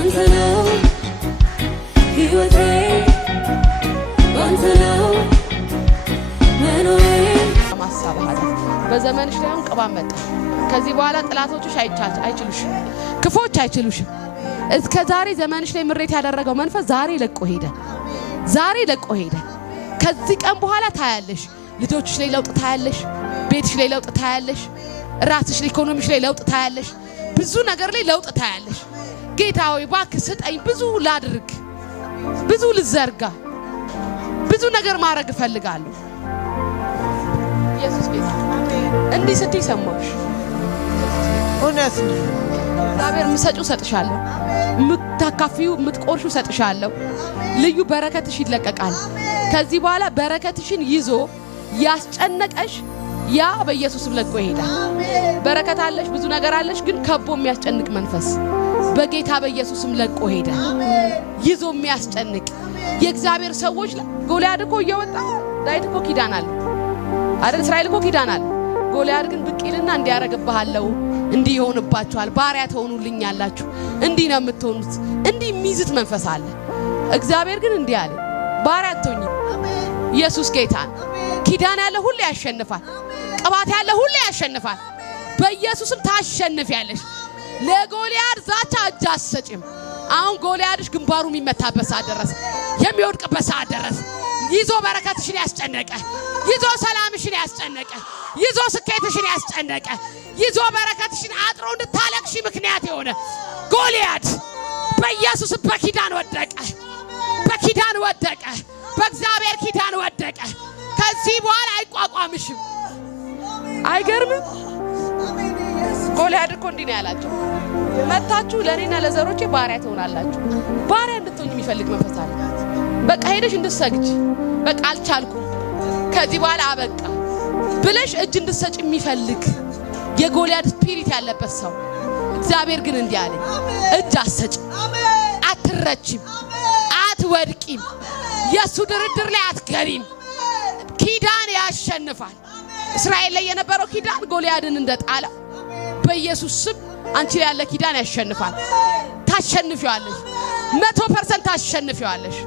ባንተ ነው ሕይወቴ ባንተ ነው መኖሬ ማሳባሃት በዘመንሽ ላይ ቅባም መጣ ከዚህ በኋላ ጥላቶችሽ አይችሉሽ ክፎች አይችሉሽ እስከ ዛሬ ዘመንሽ ላይ ምሬት ያደረገው መንፈስ ዛሬ ለቆ ሄደ ከዚህ ቀን በኋላ ታያለሽ ልጆችሽ ላይ ለውጥ ታያለሽ ቤትሽ ላይ ለውጥ ታያለሽ ራስሽ ላይ ኢኮኖሚሽ ላይ ለውጥ ታያለሽ ብዙ ነገር ላይ ለውጥ ታያለሽ ጌታ ሆይ እባክህ ስጠኝ ብዙ ላድርግ ብዙ ልዘርጋ ብዙ ነገር ማድረግ እፈልጋለሁ ኢየሱስ ጌታ እንዲህ ስትይ ሰማሽ እውነት ነው እግዚአብሔር ምሰጪው ሰጥሻለሁ ምታካፊው ምትቆርሺው ሰጥሻለሁ ልዩ በረከትሽ ይለቀቃል ከዚህ በኋላ በረከትሽን ይዞ ያስጨነቀሽ ያ በኢየሱስም ለቆ ይሄዳል በረከት አለሽ ብዙ ነገር አለሽ ግን ከቦ የሚያስጨንቅ መንፈስ በጌታ በኢየሱስም ለቆ ሄዳል ይዞ የሚያስጨንቅ የእግዚአብሔር ሰዎች ጎልያድ እኮ እየወጣ ዳዊት እኮ ኪዳናል አይደል እስራኤል እኮ ኪዳናል ጎልያድ ግን ብቂልና እንዲያረግብሃለው እንዲህ ይሆንባችኋል ባሪያ ተሆኑልኛላችሁ እንዲህ ነው የምትሆኑት እንዲህ ሚዝት መንፈስ አለ እግዚአብሔር ግን እንዲህ አለ ባሪያ አትሆኚ ኢየሱስ ጌታን ኪዳን ያለ ሁሉ ያሸንፋል ቅባት ያለ ሁሉ ያሸንፋል በኢየሱስም ታሸንፊያለሽ ለጎልያድ ዛቻ እጅ አትሰጪም አሁን ጎልያድሽ ግንባሩ የሚመታበት ሰዓት ደረሰ የሚወድቅበት ሰዓት ደረሰ ይዞ በረከትሽን ያስጨነቀ ይዞ ሰላምሽን ያስጨነቀ ይዞ ስኬትሽን ያስጨነቀ ይዞ በረከትሽን አጥሮ እንድታለቅሺ ምክንያት የሆነ ጎልያድ በኢየሱስ በኪዳን ወደቀ በእግዚአብሔር ኪዳን ወደቀ ከዚህ በኋላ አይቋቋምሽም አይገርምም ጎልያድ እኮ እንዲህ ነው ያላቸው መታችሁ ለኔና ለዘሮቼ ባሪያ ትሆናላችሁ ባሪያ እንድትሆኚ የሚፈልግ መንፈስ አለ በቃ ሄደሽ እንድትሰግጂ በቃ አልቻልኩም ከዚህ በኋላ አበቃ ብለሽ እጅ እንድትሰጪ የሚፈልግ የጎልያድ ስፒሪት ያለበት ሰው እግዚአብሔር ግን እንዲህ አለ እጅ አትሰጪ አትረቺም አትወድቂም የሱ ድርድር ላይ አትገሪም ኪዳን ያሸንፋል እስራኤል ላይ የነበረው ኪዳን ጎልያድን እንደጣለ በኢየሱስ ስም አንቺ ላይ ያለ ኪዳን ያሸንፋል ታሸንፊዋለሽ 100% ታሸንፊዋለሽ